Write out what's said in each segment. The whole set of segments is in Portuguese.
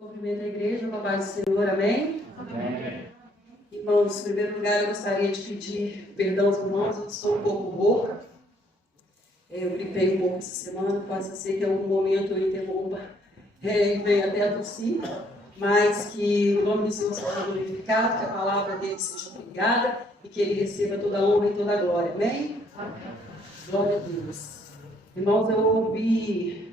Cumprimento a igreja, com a paz do Senhor, amém? Amém. Irmãos, em primeiro lugar, eu gostaria de pedir perdão aos irmãos, eu estou um pouco rouca. Eu gripei um pouco essa semana, possa ser que em algum momento eu interrompa e venha até a tossir, mas que o nome do Senhor seja glorificado, que a palavra dele seja pregada e que ele receba toda a honra e toda a glória, amém? Glória a Deus. Irmãos, eu ouvi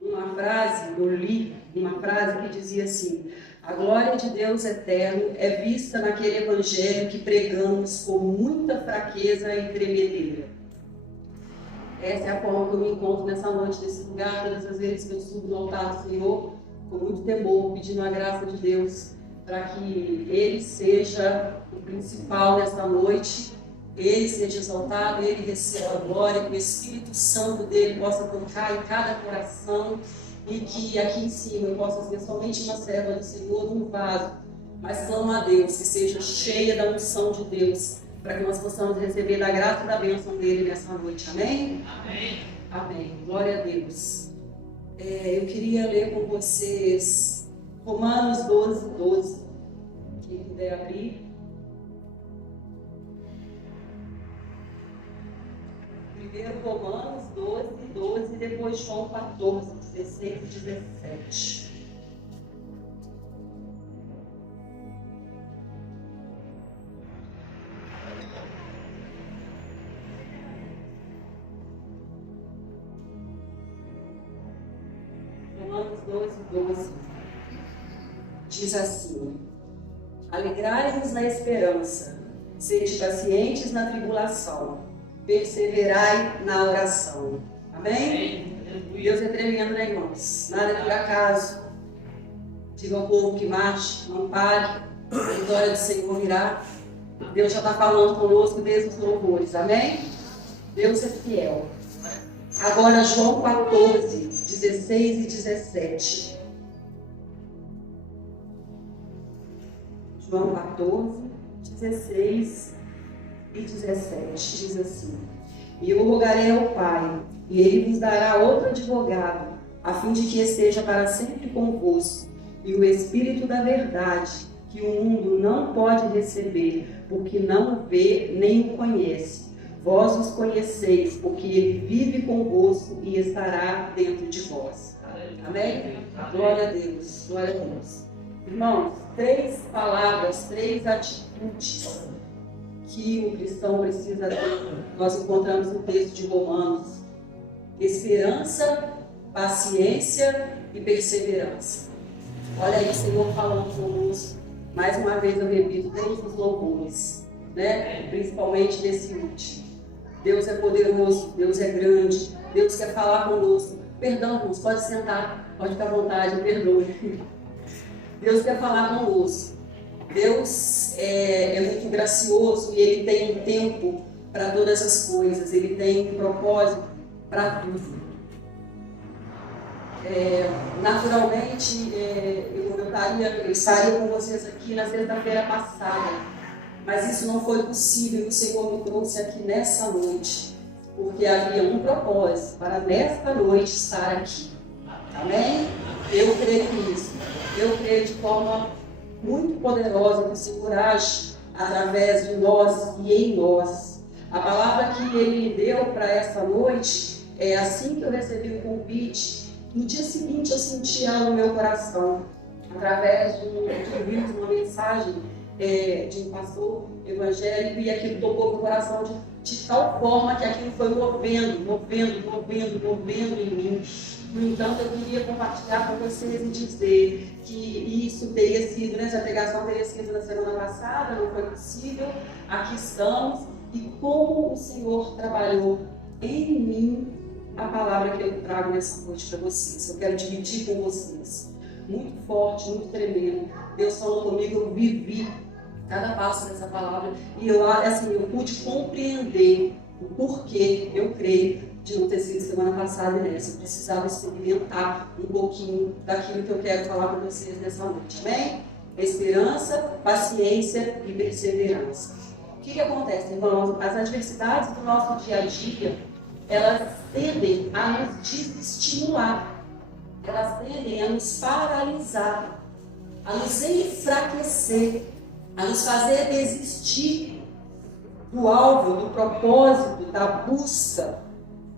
uma frase, eu li uma frase que dizia assim: a glória de Deus eterno é vista naquele evangelho que pregamos com muita fraqueza e tremedeira. Essa é a forma que eu me encontro nessa noite, nesse lugar, todas as vezes que eu subo no altar do Senhor, com muito temor, pedindo a graça de Deus, para que Ele seja o principal nessa noite, Ele seja exaltado, Ele receba a glória, que o Espírito Santo dele possa tocar em cada coração, e que aqui em cima eu possa ser somente uma serva do Senhor, um vaso, mas clamo a Deus, que seja cheia da unção de Deus, para que nós possamos receber da graça e da bênção dele nessa noite, amém? Amém. Amém, glória a Deus. Eu queria ler com vocês Romanos 12, 12, quem puder abrir. Primeiro Romanos 12, 12, depois João 14, 16 e 17. Romanos 12, 12 diz assim: alegrai-vos na esperança, sede pacientes na tribulação, perseverai na oração. Amém? Deus é tremendo, né, irmãos? Nada por acaso. Diga ao povo que marche, não pare, a vitória do Senhor virá. Deus já está falando conosco desde os louvores, amém? Deus é fiel. Agora João 14, 16 e 17. João 14, 16 e 17 diz assim: e eu rogarei ao Pai, e ele vos dará outro advogado, a fim de que esteja para sempre convosco, e o Espírito da verdade, que o mundo não pode receber, porque não o vê nem o conhece. Vós os conheceis, porque ele vive convosco e estará dentro de vós. Amém? Glória a Deus, glória a Deus. Irmãos, 3 palavras, 3 atitudes que o cristão precisa ter. Nós encontramos no texto de Romanos: esperança, paciência e perseverança. Olha aí o Senhor falando conosco. Mais uma vez eu repito, desde os louvores, né? Principalmente nesse último. Deus é poderoso, Deus é grande, Deus quer falar conosco. Perdão, irmãos, pode sentar, pode ficar à vontade, eu perdoe. Deus quer falar conosco. Deus é muito gracioso e Ele tem um tempo para todas as coisas, Ele tem um propósito para tudo. Naturalmente, eu estaria com vocês aqui na sexta-feira passada, mas isso não foi possível, o Senhor me trouxe aqui nessa noite, porque havia um propósito para nesta noite estar aqui. Amém? Eu creio nisso. Eu creio de forma muito poderosa que o Senhor age através de nós e em nós. A palavra que Ele me deu para essa noite, assim que eu recebi o convite, no dia seguinte eu senti ela no meu coração, através de um vídeo, uma mensagem de um pastor evangélico, e aquilo tocou meu coração de tal forma que aquilo foi movendo em mim. No entanto, eu queria compartilhar com vocês e dizer que isso teria sido, essa pregação teria sido na semana passada, não foi possível, aqui estamos, e como o Senhor trabalhou em mim a palavra que eu trago nessa noite para vocês. Eu quero dividir com vocês. Muito forte, muito tremendo. Deus falou comigo, eu vivi cada passo dessa palavra, e eu pude compreender o porquê, eu creio, de não ter sido semana passada e nessa. Eu precisava experimentar um pouquinho daquilo que eu quero falar para vocês nessa noite. Amém? Esperança, paciência e perseverança. O que acontece, irmãos? As adversidades do nosso dia a dia, elas tendem a nos desestimular. elas tendem a nos paralisar, a nos enfraquecer, a nos fazer desistir do alvo, do propósito, da busca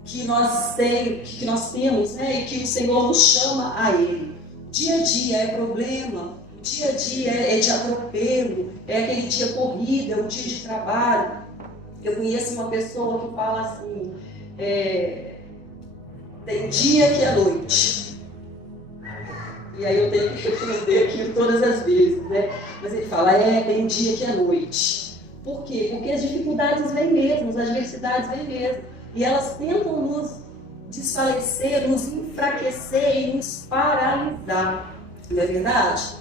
que nós temos, né? E que o Senhor nos chama a Ele. Dia a dia é problema, dia a dia é de atropelo, é aquele dia corrido, é um dia de trabalho. Eu conheço uma pessoa que fala assim, tem dia que é noite. E aí eu tenho que responder aquilo todas as vezes, né? Mas ele fala, tem dia que é noite. Por quê? Porque as dificuldades vêm mesmo, as adversidades vêm mesmo. E elas tentam nos desfalecer, nos enfraquecer e nos paralisar. Não é verdade?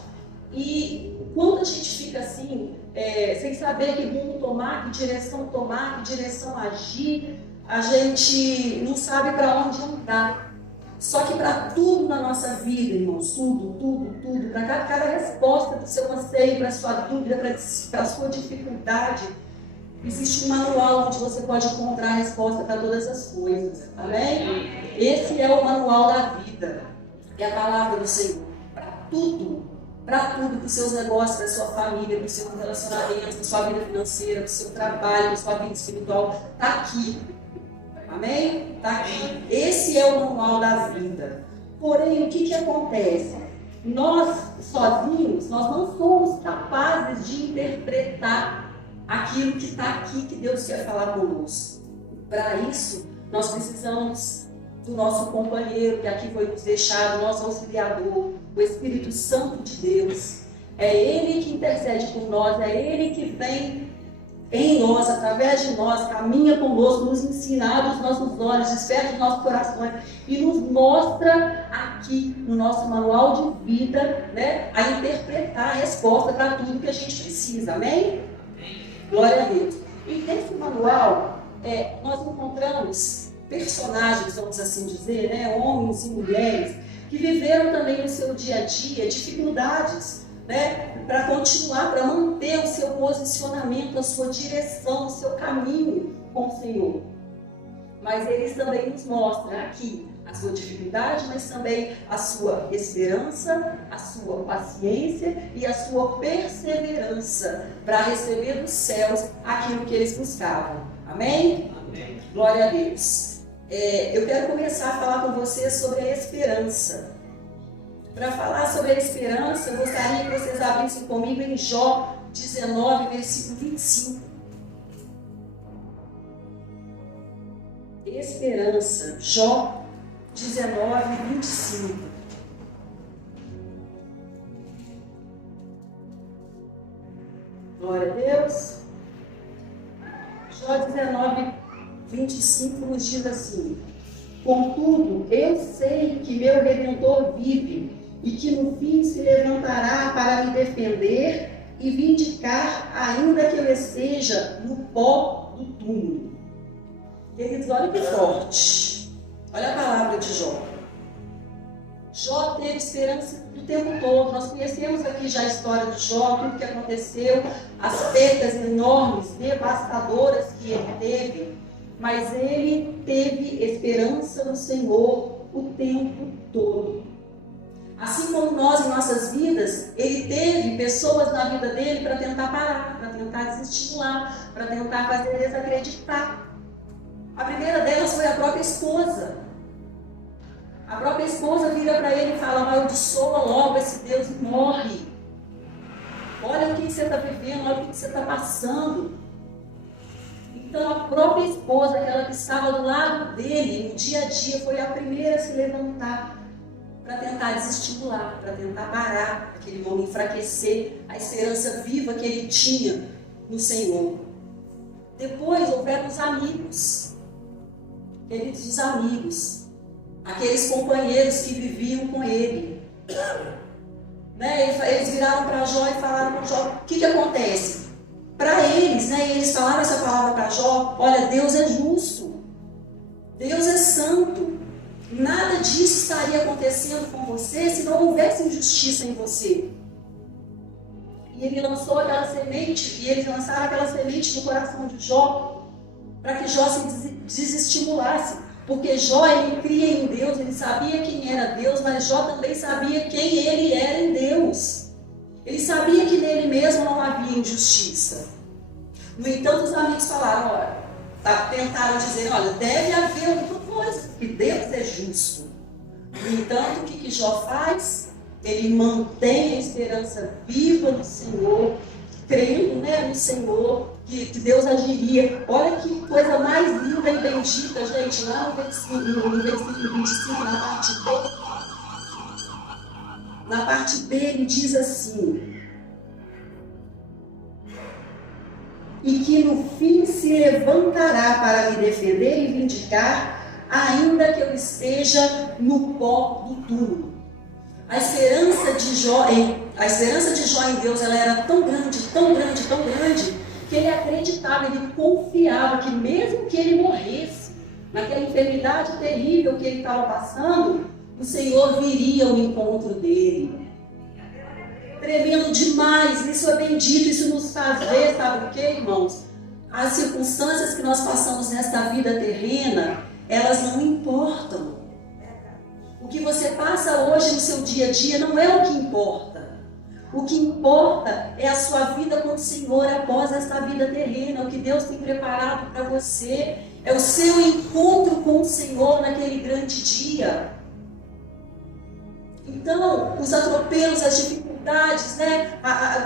E quando a gente fica assim, sem saber que rumo tomar, que direção agir, a gente não sabe para onde andar. Só que para tudo na nossa vida, irmãos, tudo, para cada resposta do seu anseio, para a sua dúvida, para a sua dificuldade, existe um manual onde você pode encontrar a resposta para todas as coisas. Amém? Esse é o manual da vida. É a palavra do Senhor. Para tudo, para os seus negócios, para a sua família, para os seus relacionamentos, para a sua vida financeira, para o seu trabalho, para a sua vida espiritual, está aqui. Amém? Está aqui. Esse é o manual da vida. Porém, o que acontece? Nós, sozinhos, nós não somos capazes de interpretar aquilo que está aqui, que Deus quer falar conosco. Para isso, nós precisamos do nosso companheiro, que aqui foi nos deixado, nosso auxiliador, o Espírito Santo de Deus. É Ele que intercede por nós, é Ele que vem em nós, através de nós, caminha conosco, nos ensina, abre os nossos olhos, desperta os nossos corações e nos mostra aqui no nosso manual de vida, né, a interpretar a resposta para tudo que a gente precisa. Amém? Glória a Deus. E nesse manual, nós encontramos personagens, vamos assim dizer, né, homens e mulheres, que viveram também no seu dia a dia dificuldades, né, para continuar, para manter o seu posicionamento, a sua direção, o seu caminho com o Senhor. Mas eles também nos mostram aqui a sua dificuldade, mas também a sua esperança, a sua paciência e a sua perseverança para receber dos céus aquilo que eles buscavam. Amém? Amém. Glória a Deus. Eu quero começar a falar com vocês sobre a esperança. Para falar sobre a esperança, eu gostaria que vocês abrissem comigo em Jó 19, versículo 25. Esperança, Jó 19, 25. Glória a Deus. Jó 19, 25 nos diz assim: contudo, eu sei que meu Redentor vive e que no fim se levantará para me defender e vindicar, ainda que eu esteja no pó do túmulo. Queridos, olha que forte. Olha a palavra de Jó. Jó teve esperança do tempo todo. Nós conhecemos aqui já a história de Jó, tudo que aconteceu, as perdas enormes, devastadoras que ele teve. Mas ele teve esperança no Senhor o tempo todo. Assim como nós em nossas vidas, ele teve pessoas na vida dele para tentar parar, para tentar desestimular, para tentar fazer desacreditar. A primeira delas foi a própria esposa. A própria esposa vira para ele e fala: amaldiçoa logo esse Deus e morre. Olha o que você está vivendo, olha o que você está passando. Então a própria esposa, aquela que estava do lado dele no dia a dia, foi a primeira a se levantar para tentar desestimular, para tentar parar aquele homem, enfraquecer a esperança viva que ele tinha no Senhor. Depois houveram os amigos, queridos, os amigos, aqueles companheiros que viviam com ele. Né? Eles viraram para Jó e falaram para Jó: o que acontece? Para eles, né, eles falaram essa palavra para Jó: olha, Deus é justo, Deus é santo, nada disso estaria acontecendo com você se não houvesse injustiça em você. E ele lançou aquela semente, e eles lançaram aquela semente no coração de Jó, para que Jó se desestimulasse, Porque Jó, ele cria em Deus, ele sabia quem era Deus, mas Jó também sabia quem ele era em Deus. Ele sabia que nele mesmo não havia injustiça. No entanto, os amigos falaram, olha, tentaram dizer, olha, deve haver alguma coisa, porque Deus é justo. No entanto, o que Jó faz? Ele mantém a esperança viva no Senhor, crendo, no Senhor, que Deus agiria. Olha que coisa mais linda e bendita, gente. Lá no versículo 25, na parte B, ele diz assim: e que no fim se levantará para me defender e vindicar, ainda que eu esteja no pó do túmulo. A esperança de Jó em Deus, ela era tão grande, tão grande, tão grande, que ele acreditava, ele confiava que mesmo que ele morresse, naquela enfermidade terrível que ele estava passando, o Senhor viria ao encontro dele. Tremendo demais, isso é bendito, isso nos faz ver, sabe o que, irmãos? As circunstâncias que nós passamos nesta vida terrena, elas não importam. O que você passa hoje no seu dia a dia não é o que importa. O que importa é a sua vida com o Senhor após esta vida terrena, o que Deus tem preparado para você. É o seu encontro com o Senhor naquele grande dia. Então, os atropelos, as dificuldades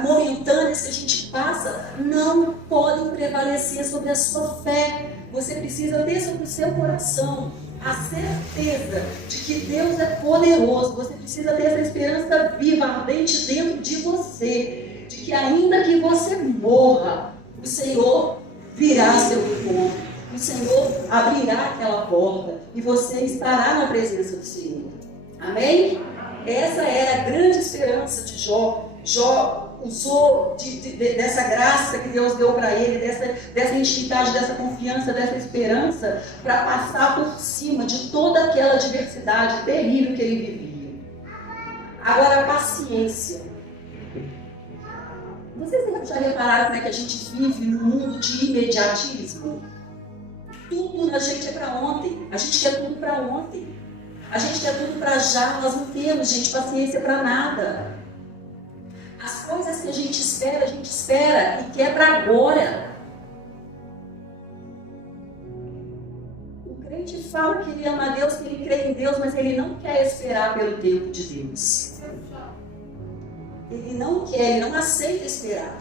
momentâneas que a gente passa, não podem prevalecer sobre a sua fé. Você precisa ter sobre o seu coração a certeza de que Deus é poderoso. Você precisa ter essa esperança viva, ardente dentro de você, de que ainda que você morra, o Senhor virá ao seu encontro, o Senhor abrirá aquela porta e você estará na presença do Senhor. Amém? Essa era a grande esperança de Jó. Jó usou dessa graça que Deus deu para ele, dessa intimidade, dessa confiança, dessa esperança, para passar por cima de toda aquela adversidade terrível que ele vivia. Agora, a paciência. Vocês já repararam como é que a gente vive num mundo de imediatismo? Tudo na gente é para ontem. A gente quer tudo para ontem. A gente quer tudo para já. Nós não temos, gente, paciência para nada. As coisas que a gente espera e quer para agora. O crente fala que ele ama a Deus, que ele crê em Deus, mas ele não quer esperar pelo tempo de Deus. Ele não quer, ele não aceita esperar.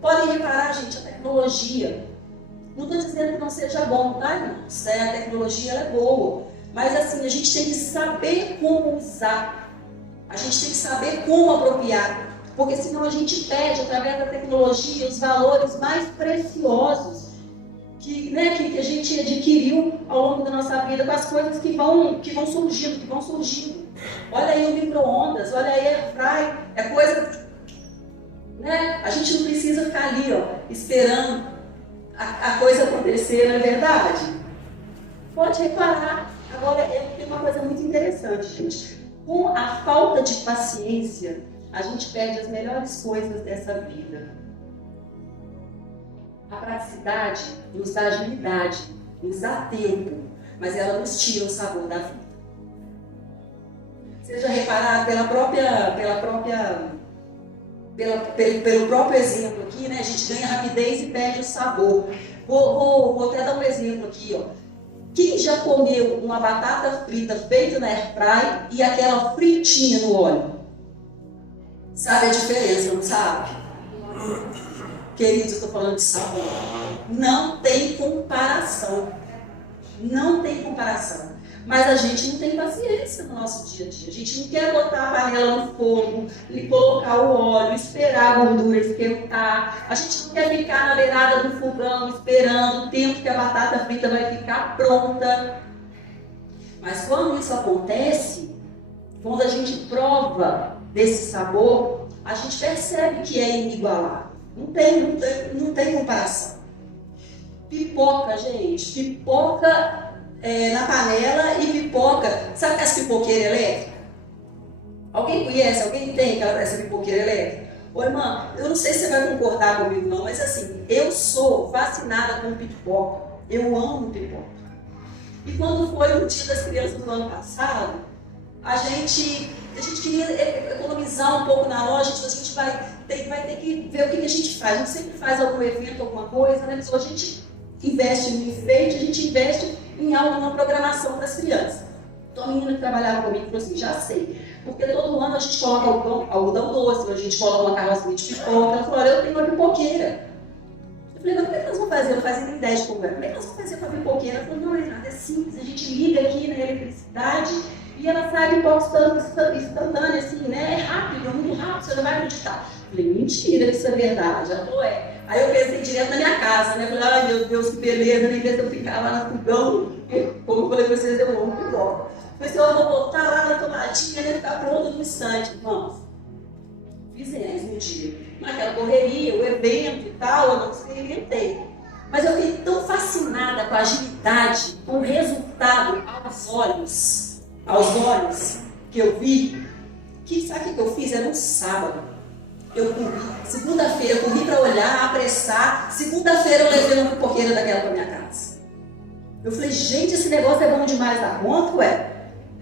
Podem reparar, gente, a tecnologia. Não estou dizendo que não seja bom, tá, irmãos? A tecnologia ela é boa. Mas assim, a gente tem que saber como usar. A gente tem que saber como apropriar. Porque senão a gente perde, através da tecnologia, os valores mais preciosos que a gente adquiriu ao longo da nossa vida, com as coisas que vão surgindo. Olha aí o micro-ondas, olha aí a airfryer, é coisa... A gente não precisa ficar ali, esperando a coisa acontecer, não é verdade? Pode reparar. Agora, tem uma coisa muito interessante, gente. Com a falta de paciência, a gente perde as melhores coisas dessa vida. A praticidade nos dá agilidade, nos dá tempo, mas ela nos tira o sabor da vida. Vocês já repararam pelo próprio exemplo aqui, a gente ganha rapidez e perde o sabor. Vou até dar um exemplo aqui, Quem já comeu uma batata frita feita na airfryer e aquela fritinha no óleo? Sabe a diferença, não sabe? Queridos, eu estou falando de sabor. Não tem comparação. Não tem comparação. Mas a gente não tem paciência no nosso dia a dia. A gente não quer botar a panela no fogo, colocar o óleo, esperar a gordura esquentar. A gente não quer ficar na beirada do fogão esperando o tempo que a batata frita vai ficar pronta. Mas quando isso acontece, quando a gente prova desse sabor, a gente percebe que é inigualável. Não tem comparação. Pipoca, gente. Pipoca na panela e pipoca. Sabe as pipoqueiras elétricas? Alguém conhece? Alguém tem essa pipoqueira elétrica? Ô irmã, eu não sei se você vai concordar comigo não, mas assim, eu sou fascinada com pipoca. Eu amo pipoca. E quando foi no Dia das Crianças do ano passado, a gente queria economizar um pouco na loja, a gente vai ter que ver o que a gente faz. A gente sempre faz algum evento, alguma coisa, né? Mas a gente investe no enfeite, a gente investe em alguma programação para as crianças. Então a menina que trabalhava comigo falou assim, já sei, porque todo ano a gente coloca algodão doce, a gente coloca uma carrocinha de pipoca. Ela falou, olha, eu tenho uma pipoqueira. Eu falei, mas como é que nós vamos fazer? Eu não fazia ideia de como é. Como é que nós vamos fazer com a pipoqueira? Ela falou, não, Renata, é simples, a gente liga aqui na eletricidade e ela sai pipoca instantânea, assim, né? É rápido, é muito rápido, você não vai acreditar. Eu falei, mentira, isso é verdade. Ela falou, é. Aí eu pensei direto na minha casa, né? Eu falei, ai meu Deus, que beleza, nem vez eu ficava lá no fogão, como eu falei pra vocês, eu amo pipoca. Eu falei, eu vou voltar lá na tomatinha, né? Ficar pronto no instante. Irmãos, fizemos um dia. Naquela correria, o evento e tal, eu não experimentei. Mas eu fiquei tão fascinada com a agilidade, com o resultado aos olhos que eu vi, que sabe o que eu fiz? Era um sábado. Eu corri, segunda-feira eu corri para olhar, apressar, segunda-feira eu levei uma pipoqueira daquela para minha casa. Eu falei, gente, esse negócio é bom demais da conta, ué.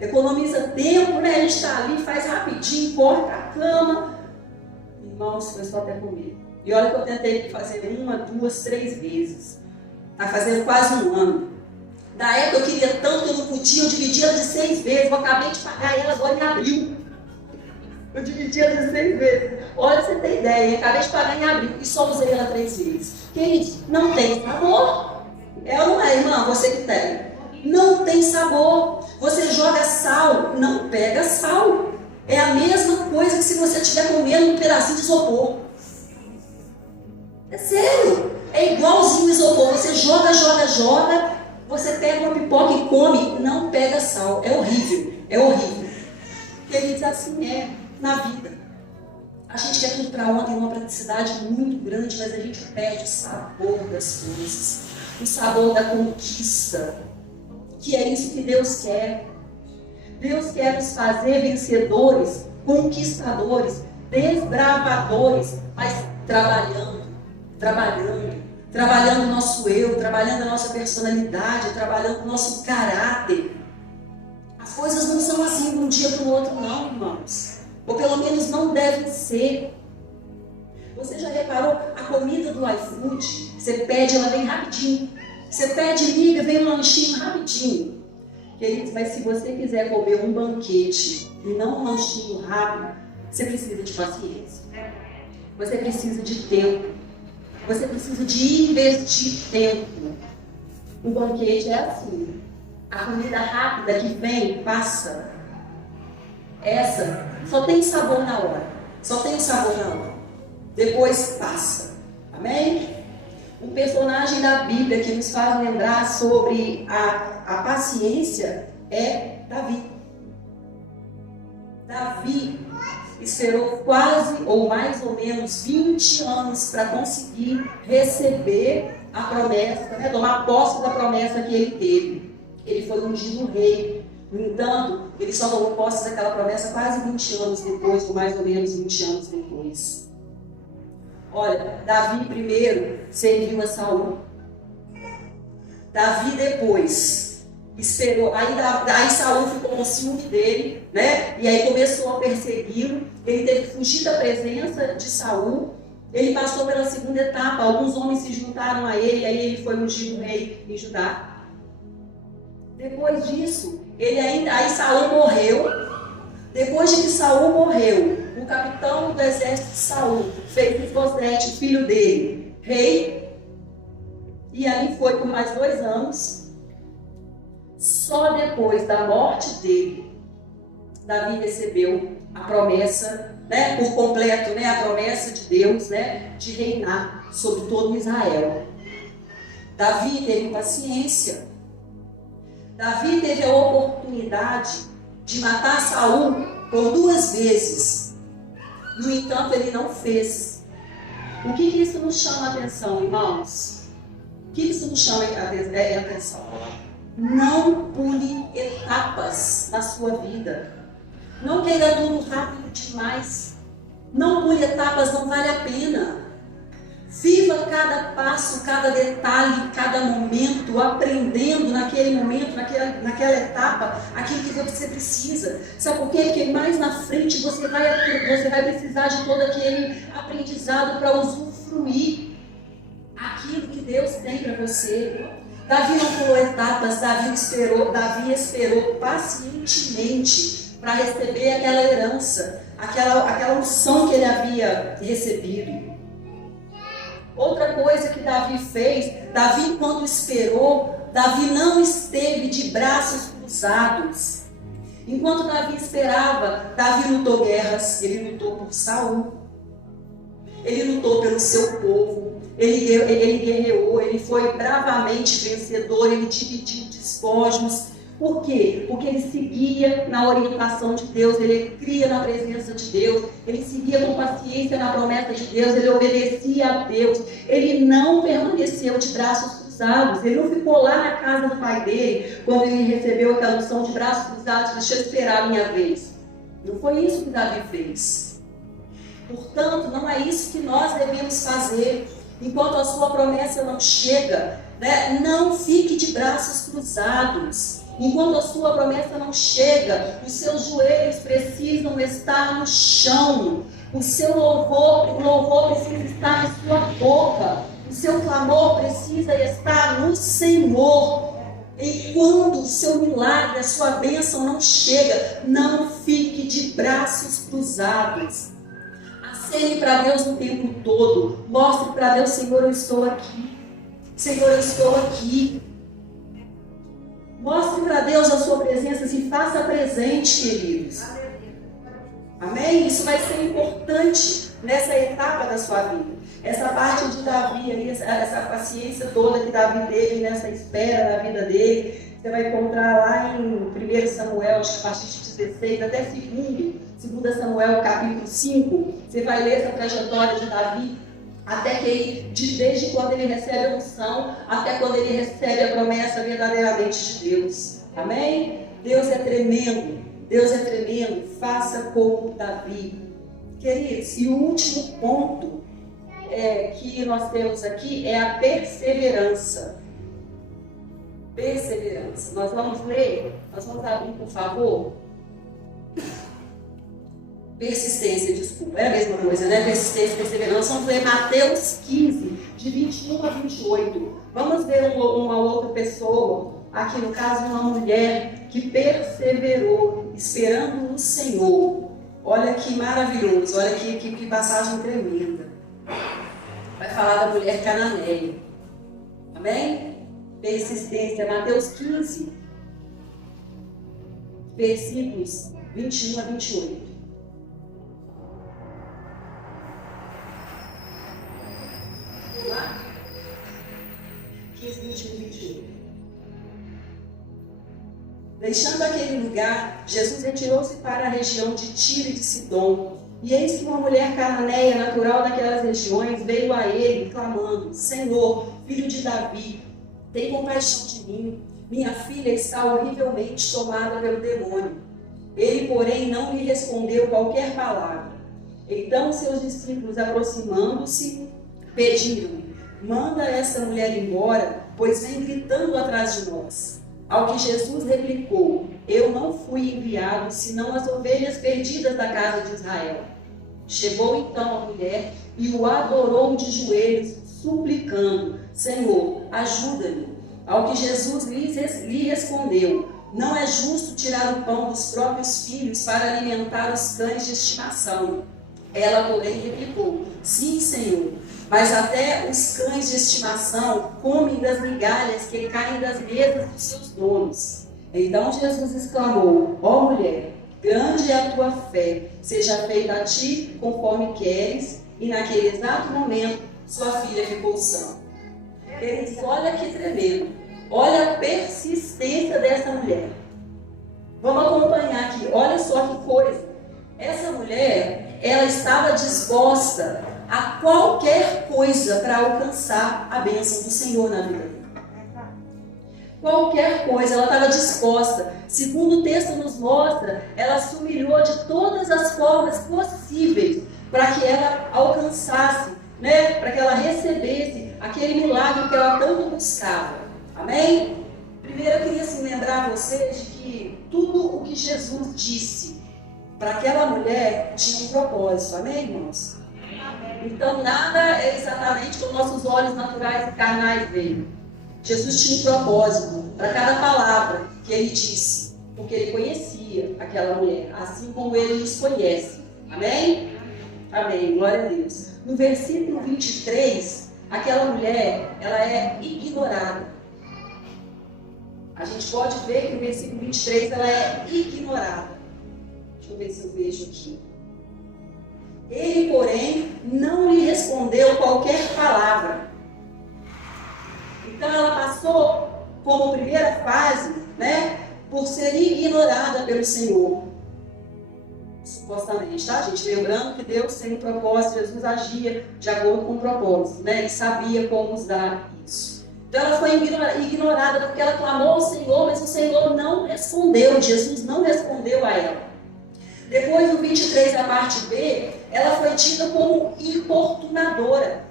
Economiza tempo, né? A gente está ali, faz rapidinho, corre para a cama. Irmãos, foi só até comer. E olha que eu tentei fazer 1, 2, 3 vezes. Está fazendo quase um ano. Da época eu queria tanto que eu não podia, eu dividi ela de 6 vezes. Eu acabei de pagar ela agora em abril. Eu dividi ela de 6 vezes. Olha, você tem ideia, eu acabei de pagar em abril e só usei ela 3 vezes. Queridos, não tem sabor. É ou não é, irmã? Você que tem. Não tem sabor. Você joga sal, não pega sal. É a mesma coisa que se você estiver comendo um pedacinho de isopor. É sério. É igualzinho o isopor. Você joga. Você pega uma pipoca e come, não pega sal. É horrível. É horrível. Queridos, assim é na vida. A gente quer tudo para ontem, uma praticidade muito grande, mas a gente perde o sabor das coisas. O sabor da conquista. Que é isso que Deus quer. Deus quer nos fazer vencedores, conquistadores, desbravadores, mas trabalhando o nosso eu, trabalhando a nossa personalidade, trabalhando o nosso caráter. As coisas não são assim de um dia para o outro, não, irmãos. Ou pelo menos não devem ser. Você já reparou a comida do iFood? Você pede, ela vem rapidinho. Você pede, liga, vem um lanchinho rapidinho. Queridos, mas se você quiser comer um banquete e não um lanchinho rápido, você precisa de paciência. Você precisa de tempo. Você precisa de investir tempo. O banquete é assim. A comida rápida que vem, passa. Essa só tem sabor na hora. Só tem sabor na hora. Depois passa. Amém? Um personagem da Bíblia que nos faz lembrar sobre a paciência é Davi. Davi esperou quase ou mais ou menos 20 anos para conseguir receber a promessa, né, tomar posse da promessa que ele teve. Ele foi ungido rei. No entanto, ele só tomou posse daquela promessa quase 20 anos depois, ou mais ou menos 20 anos depois. Olha, Davi primeiro serviu a Saul. Davi depois esperou, aí Saul ficou com ciúme dele, né? E aí começou a persegui-lo. Ele teve que fugir da presença de Saul. Ele passou pela segunda etapa, alguns homens se juntaram a ele, aí ele foi ungido rei em Judá. Depois disso, aí Saul morreu. Depois de que Saul morreu, o capitão do exército de Saul fez Mefibosete, filho dele, rei. E ali foi por mais 2 anos. Só depois da morte dele, Davi recebeu a promessa, né, por completo, né, a promessa de Deus, né, de reinar sobre todo Israel. Davi teve paciência. Davi teve a oportunidade de matar Saul por 2 vezes. No entanto, ele não fez. O que isso nos chama a atenção, irmãos? O que isso nos chama a atenção? Não pule etapas na sua vida. Não queira tudo rápido demais. Não pule etapas, não vale a pena. Viva cada passo, cada detalhe, cada momento, aprendendo naquele momento, naquela etapa, aquilo que você precisa. Sabe por quê? Porque mais na frente você vai precisar de todo aquele aprendizado para usufruir aquilo que Deus tem para você. Davi não pulou etapas, Davi esperou pacientemente para receber aquela herança, aquela unção que ele havia recebido. Outra coisa que Davi fez, Davi quando esperou, Davi não esteve de braços cruzados. Enquanto Davi esperava, Davi lutou guerras, ele lutou por Saul, ele lutou pelo seu povo, ele guerreou, ele foi bravamente vencedor, ele dividiu despojos. Por quê? Porque ele seguia na orientação de Deus, ele cria na presença de Deus, ele seguia com paciência na promessa de Deus, ele obedecia a Deus, ele não permaneceu de braços cruzados, ele não ficou lá na casa do pai dele, quando ele recebeu aquela unção de braços cruzados, deixa eu esperar a minha vez. Não foi isso que Davi fez. Portanto, não é isso que nós devemos fazer. Enquanto a sua promessa não chega, né, não fique de braços cruzados. Enquanto a sua promessa não chega, os seus joelhos precisam estar no chão. O seu louvor precisa estar na sua boca. O seu clamor precisa estar no Senhor. E quando o seu milagre, a sua bênção não chega, não fique de braços cruzados. Acene para Deus o tempo todo. Mostre para Deus: Senhor, eu estou aqui. Senhor, eu estou aqui. Mostre para Deus a sua presença, se faça presente, queridos. Amém? Isso vai ser importante nessa etapa da sua vida. Essa parte de Davi, aí, essa paciência toda que Davi teve nessa espera da vida dele, você vai encontrar lá em 1 Samuel, a partir de 16, até 2 Samuel, capítulo 5. Você vai ler essa trajetória de Davi, até que ele, desde quando ele recebe a unção, até quando ele recebe a promessa verdadeiramente de Deus. Amém? Deus é tremendo, Deus é tremendo. Faça como Davi. Queridos, e o último ponto que nós temos aqui é a perseverança. Perseverança. Nós vamos abrir, por favor. Persistência, desculpa, é a mesma coisa, né? Persistência e perseverança. Vamos ler Mateus 15, de 21 a 28. Vamos ver uma outra pessoa, aqui no caso uma mulher que perseverou, esperando no Senhor. Olha que maravilhoso, olha que passagem tremenda. Vai falar da mulher cananeia. Amém? Persistência, Mateus 15, versículos 21 a 28. 15, 21, 28. Deixando aquele lugar, Jesus retirou-se para a região de Tiro e de Sidom. E eis que uma mulher cananeia, natural daquelas regiões, veio a ele, clamando: Senhor, filho de Davi, tem compaixão de mim. Minha filha está horrivelmente tomada pelo demônio. Ele, porém, não lhe respondeu qualquer palavra. Então seus discípulos, aproximando-se, pediram: manda essa mulher embora, pois vem gritando atrás de nós. Ao que Jesus replicou: eu não fui enviado, senão as ovelhas perdidas da casa de Israel. Chegou então a mulher e o adorou de joelhos, suplicando: Senhor, ajuda-me. Ao que Jesus lhe respondeu: não é justo tirar o pão dos próprios filhos para alimentar os cães de estimação. Ela, porém, replicou: sim, Senhor, mas até os cães de estimação comem das migalhas que caem das mesas dos seus donos. Então Jesus exclamou: ó mulher, grande é a tua fé, seja feita a ti conforme queres. E naquele exato momento, sua filha ficou sã. Queridos, olha que tremendo. Olha a persistência dessa mulher. Vamos acompanhar aqui. Olha só que coisa. Essa mulher, ela estava disposta a qualquer coisa para alcançar a bênção do Senhor na vida dela. Qualquer coisa, ela estava disposta. Segundo o texto nos mostra, ela se humilhou de todas as formas possíveis para que ela alcançasse né, para que ela recebesse aquele milagre que ela tanto buscava. Amém? Primeiro eu queria assim, lembrar vocês de que tudo o que Jesus disse para aquela mulher tinha um propósito. Amém, irmãos? Então nada é exatamente com nossos olhos naturais e carnais veem. Jesus tinha um propósito para cada palavra que ele disse, porque ele conhecia aquela mulher, assim como ele nos conhece. Amém? Amém, glória a Deus. No versículo 23, aquela mulher, ela é ignorada. A gente pode ver que no versículo 23 ela é ignorada. Deixa eu ver se eu vejo aqui. Ele, porém, não lhe respondeu qualquer palavra. Então ela passou como primeira fase, né, por ser ignorada pelo Senhor. Supostamente, tá, gente? Lembrando que Deus tem um propósito, Jesus agia de acordo com o propósito, né? Ele sabia como usar isso. Então ela foi ignorada porque ela clamou ao Senhor, mas o Senhor não respondeu, Jesus não respondeu a ela. Depois, no 23, a parte B, ela foi tida como importunadora,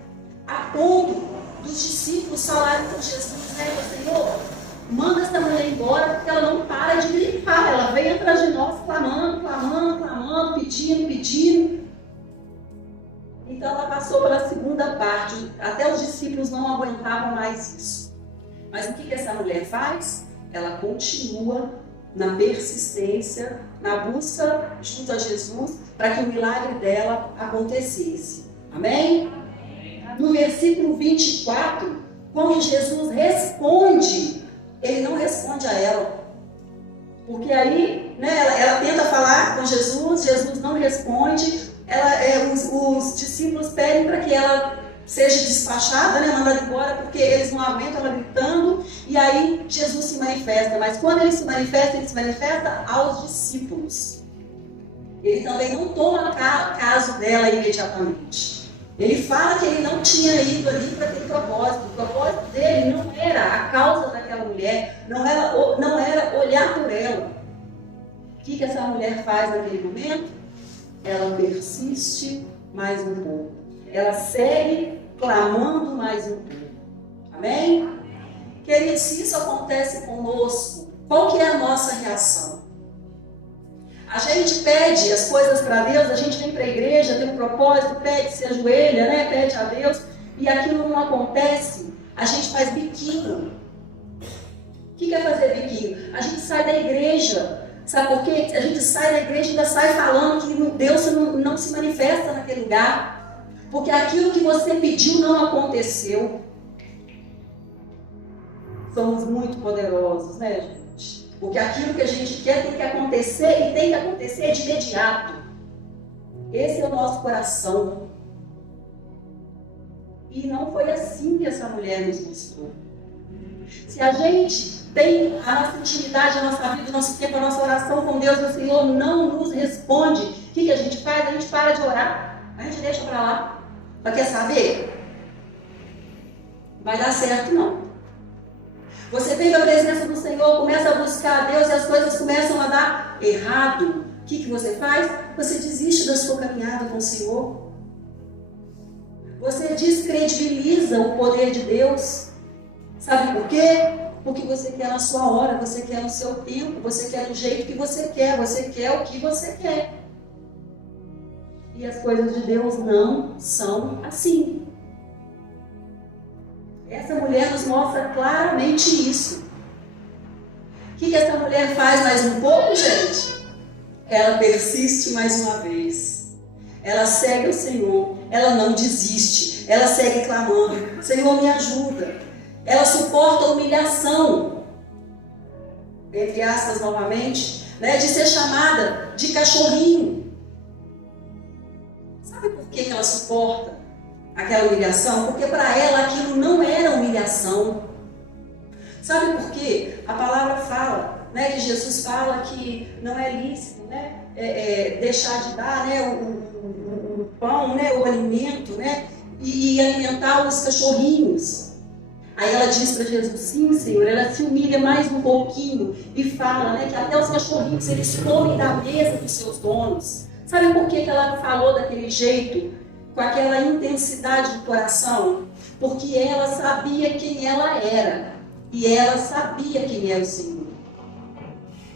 a ponto dos discípulos falarem com Jesus, né, Senhor, manda essa mulher embora porque ela não para de gritar, ela vem atrás de nós clamando, pedindo. Então ela passou pela segunda parte, até os discípulos não aguentavam mais isso. Mas o que essa mulher faz? Ela continua na persistência, na busca junto a Jesus, para que o milagre dela acontecesse. Amém? No versículo 24, quando Jesus responde, ele não responde a ela. Porque aí, né, ela tenta falar com Jesus, Jesus não responde, os discípulos pedem para que ela seja despachada, né, mandada embora, porque eles não aguentam ela gritando, e aí Jesus se manifesta. Mas quando ele se manifesta aos discípulos. Ele também não toma caso dela imediatamente. Ele fala que ele não tinha ido ali para aquele propósito. O propósito dele não era a causa daquela mulher, não era olhar por ela. O que essa mulher faz naquele momento? Ela persiste mais um pouco. Ela segue clamando mais um pouco. Amém? Queridos, se isso acontece conosco, qual que é a nossa reação? A gente pede as coisas para Deus, a gente vem para a igreja, tem um propósito, pede, se ajoelha, né? Pede a Deus, e aquilo não acontece, a gente faz biquinho. O que é fazer biquinho? A gente sai da igreja, sabe por quê? A gente sai da igreja e ainda sai falando que Deus não se manifesta naquele lugar, porque aquilo que você pediu não aconteceu. Somos muito poderosos, né, gente? Porque aquilo que a gente quer tem que acontecer e tem que acontecer de imediato. Esse é o nosso coração. E não foi assim que essa mulher nos mostrou. Se a gente tem a nossa intimidade, a nossa vida, o nosso tempo, a nossa oração com Deus, o Senhor não nos responde, o que a gente faz? A gente para de orar, a gente deixa para lá. Mas quer saber? Vai dar certo não. Você vem na presença do Senhor, começa a buscar a Deus e as coisas começam a dar errado. O que você faz? Você desiste da sua caminhada com o Senhor. Você descredibiliza o poder de Deus. Sabe por quê? Porque você quer na sua hora, você quer no seu tempo, você quer do jeito que você quer o que você quer. E as coisas de Deus não são assim. Essa mulher nos mostra claramente isso. O que essa mulher faz mais um pouco, gente? Ela persiste mais uma vez. Ela segue o Senhor. Ela não desiste. Ela segue clamando. Senhor, me ajuda. Ela suporta a humilhação, entre aspas novamente, né, de ser chamada de cachorrinho. Sabe por que ela suporta aquela humilhação? Porque para ela aquilo não era humilhação. Sabe por quê? A palavra fala, né, que Jesus fala que não é lícito, né, deixar de dar, né, o pão, né, o alimento, né, e alimentar os cachorrinhos. Aí ela diz para Jesus, sim, Senhor, ela se humilha mais um pouquinho e fala, né, que até os cachorrinhos eles comem da mesa dos seus donos. Sabe por que ela falou daquele jeito? com aquela intensidade do coração, porque ela sabia quem ela era e ela sabia quem era o Senhor.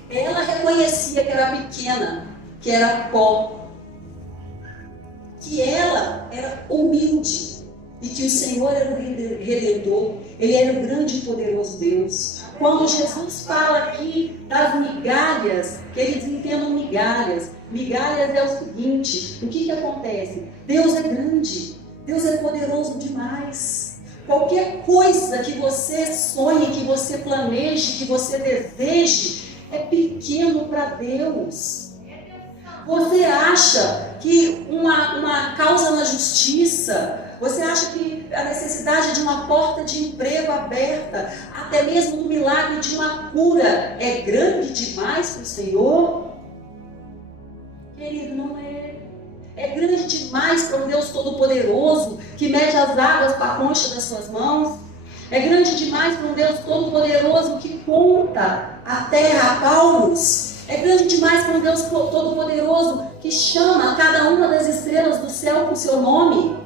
Ela reconhecia que era pequena, que era pó, que ela era humilde e que o Senhor era o Redentor, Ele era o grande e poderoso Deus. Quando Jesus fala aqui das migalhas, que eles entendam migalhas, migalhas é o seguinte: o que acontece? Deus é grande, Deus é poderoso demais. Qualquer coisa que você sonhe, que você planeje, que você deseje, é pequeno para Deus. Você acha que uma causa na justiça, você acha que a necessidade de uma porta de emprego aberta, até mesmo um milagre de uma cura, é grande demais para o Senhor? Querido, não é. É grande demais para um Deus Todo-Poderoso, que mede as águas com a concha das suas mãos. É grande demais para um Deus Todo-Poderoso que conta a terra a palmos. É grande demais para um Deus Todo-Poderoso que chama cada uma das estrelas do céu com seu nome.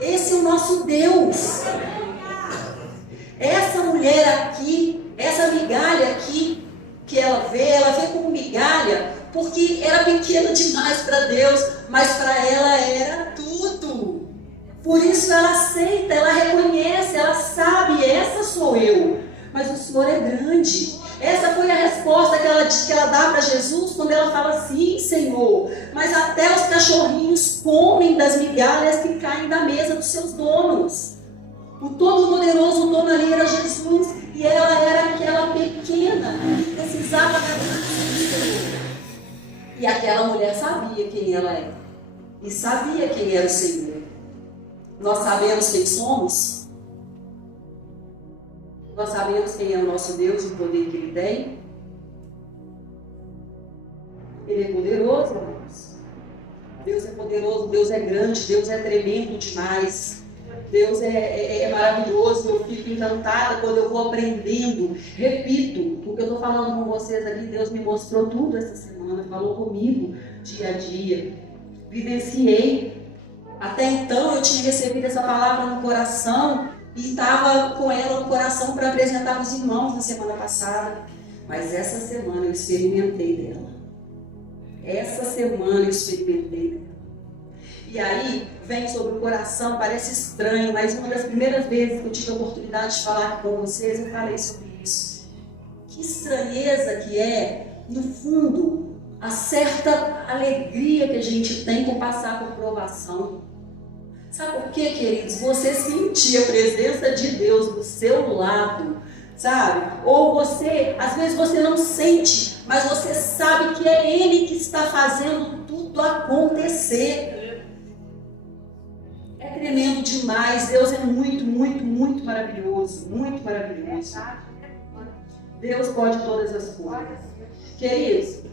Esse é o nosso Deus. Essa mulher aqui, essa migalha aqui que ela vê como migalha, porque era pequena demais para Deus, mas para ela era tudo. Por isso ela aceita, ela reconhece, ela sabe, essa sou eu. Mas o Senhor é grande. Essa foi a resposta que ela dá para Jesus quando ela fala: sim, Senhor, mas até os cachorrinhos comem das migalhas que caem da mesa dos seus donos. O Todo-Poderoso, o dono ali era Jesus, e ela era aquela pequena que precisava da graça do Senhor. E aquela mulher sabia quem ela era, e sabia quem era o Senhor. Nós sabemos quem somos? Nós sabemos quem é o nosso Deus, o poder que Ele tem. Ele é poderoso, irmãos. Deus é poderoso, Deus é grande, Deus é tremendo demais. Deus é maravilhoso. Eu fico encantada quando eu vou aprendendo. Repito, o que eu estou falando com vocês aqui, Deus me mostrou tudo essa semana, falou comigo dia a dia. Vivenciei. Até então eu tinha recebido essa palavra no coração e estava com ela no coração para apresentar aos irmãos na semana passada. Mas essa semana eu experimentei dela. Essa semana eu experimentei dela. E aí vem sobre o coração, parece estranho, mas uma das primeiras vezes que eu tive a oportunidade de falar com vocês, eu falei sobre isso. Que estranheza que é, no fundo, a certa alegria que a gente tem por passar por provação. Sabe por quê, queridos? Você sentir a presença de Deus do seu lado, sabe? Ou você, às vezes você não sente, mas você sabe que é Ele que está fazendo tudo acontecer. É tremendo demais. Deus é muito, muito, muito maravilhoso. Muito maravilhoso. Deus pode todas as coisas. Queridos,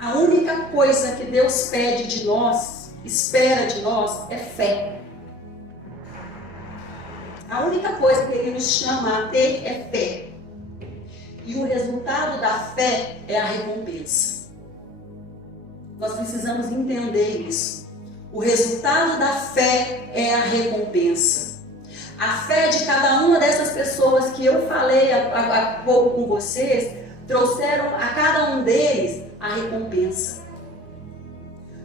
a única coisa que Deus pede de nós, espera de nós, é fé. A única coisa que Ele nos chama a ter é fé. E o resultado da fé é a recompensa. Nós precisamos entender isso. O resultado da fé é a recompensa. A fé de cada uma dessas pessoas que eu falei há pouco com vocês, trouxeram a cada um deles a recompensa.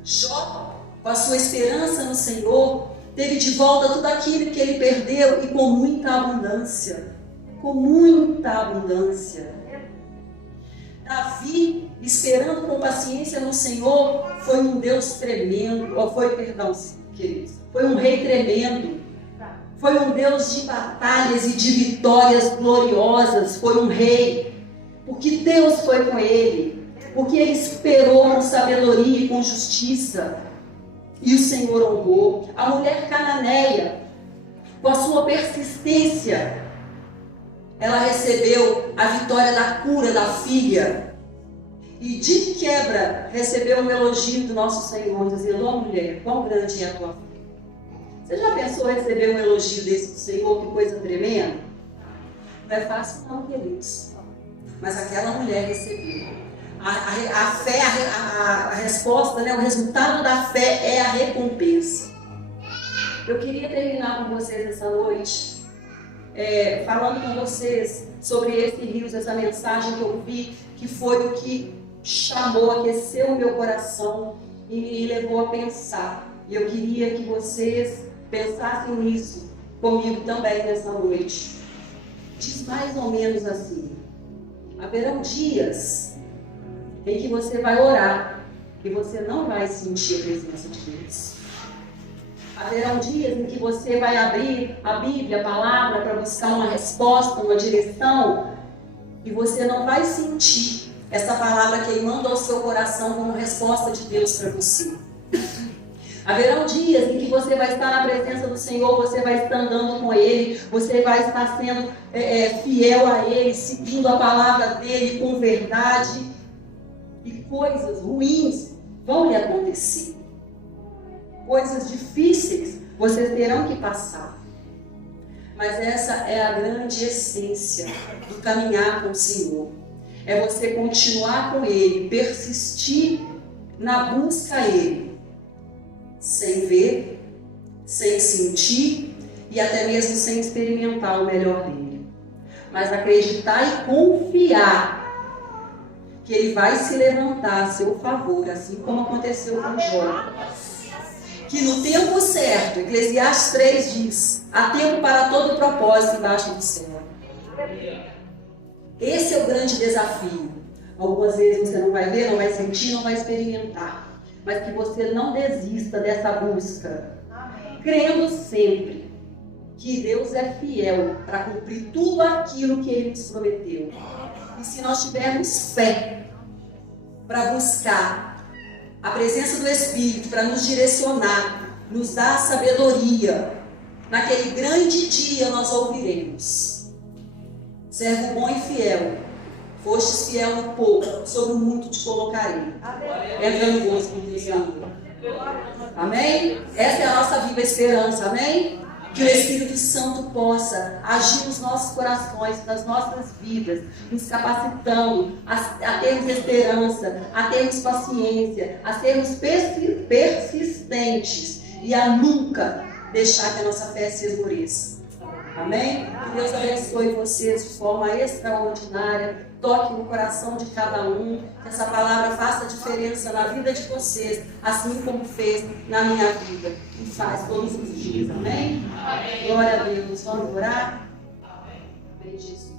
Jó, com a sua esperança no Senhor, teve de volta tudo aquilo que ele perdeu e com muita abundância. Com muita abundância. Davi, esperando com paciência no Senhor, foi um Deus tremendo, foi um rei tremendo, foi um Deus de batalhas e de vitórias gloriosas, foi um rei, porque Deus foi com ele, porque ele esperou com sabedoria e com justiça, e o Senhor honrou. A mulher cananeia, com a sua persistência, ela recebeu a vitória da cura da filha. E de quebra, recebeu um elogio do nosso Senhor, dizendo: ó mulher, quão grande é a tua fé. Você já pensou receber um elogio desse do Senhor? Que coisa tremenda. Não é fácil não, queridos. Mas aquela mulher recebeu. A fé, a resposta, né, o resultado da fé é a recompensa. Eu queria terminar com vocês essa noite, falando com vocês sobre esse rios, essa mensagem que eu vi, que foi o que chamou, aqueceu o meu coração e me levou a pensar. E eu queria que vocês pensassem nisso comigo também nessa noite. Diz mais ou menos assim: haverão dias em que você vai orar e você não vai sentir a presença de Deus. Haverão dias em que você vai abrir a Bíblia, a palavra, para buscar uma resposta, uma direção, e você não vai sentir essa palavra queimando ao seu coração como resposta de Deus para você. Haverão dias em que você vai estar na presença do Senhor, você vai estar andando com Ele, você vai estar sendo fiel a Ele, seguindo a palavra dEle com verdade, e coisas ruins vão lhe acontecer. Coisas difíceis vocês terão que passar. Mas essa é a grande essência do caminhar com o Senhor. É você continuar com Ele, persistir na busca a Ele, sem ver, sem sentir e até mesmo sem experimentar o melhor dele. Mas acreditar e confiar que Ele vai se levantar a seu favor, assim como aconteceu com Jó. Que no tempo certo, Eclesiastes 3 diz, há tempo para todo propósito embaixo do céu. Esse é o grande desafio. Algumas vezes você não vai ver, não vai sentir, não vai experimentar. Mas que você não desista dessa busca. Crendo sempre que Deus é fiel para cumprir tudo aquilo que Ele nos prometeu. E se nós tivermos fé para buscar a presença do Espírito, para nos direcionar, nos dar sabedoria, naquele grande dia nós ouviremos: servo bom e fiel, fostes fiel no pouco, sobre o muito te colocarei. Entra no gozo com Deus, Senhor. Amém? Essa é a nossa viva esperança, amém? Que o Espírito Santo possa agir nos nossos corações, nas nossas vidas, nos capacitando a termos esperança, a termos paciência, a sermos persistentes e a nunca deixar que a nossa fé se esmoreça. Amém? Que Deus abençoe vocês de forma extraordinária, toque no coração de cada um, que essa palavra faça diferença na vida de vocês, assim como fez na minha vida e faz todos os dias. Amém? Amém. Glória a Deus. Vamos orar? Amém, Jesus.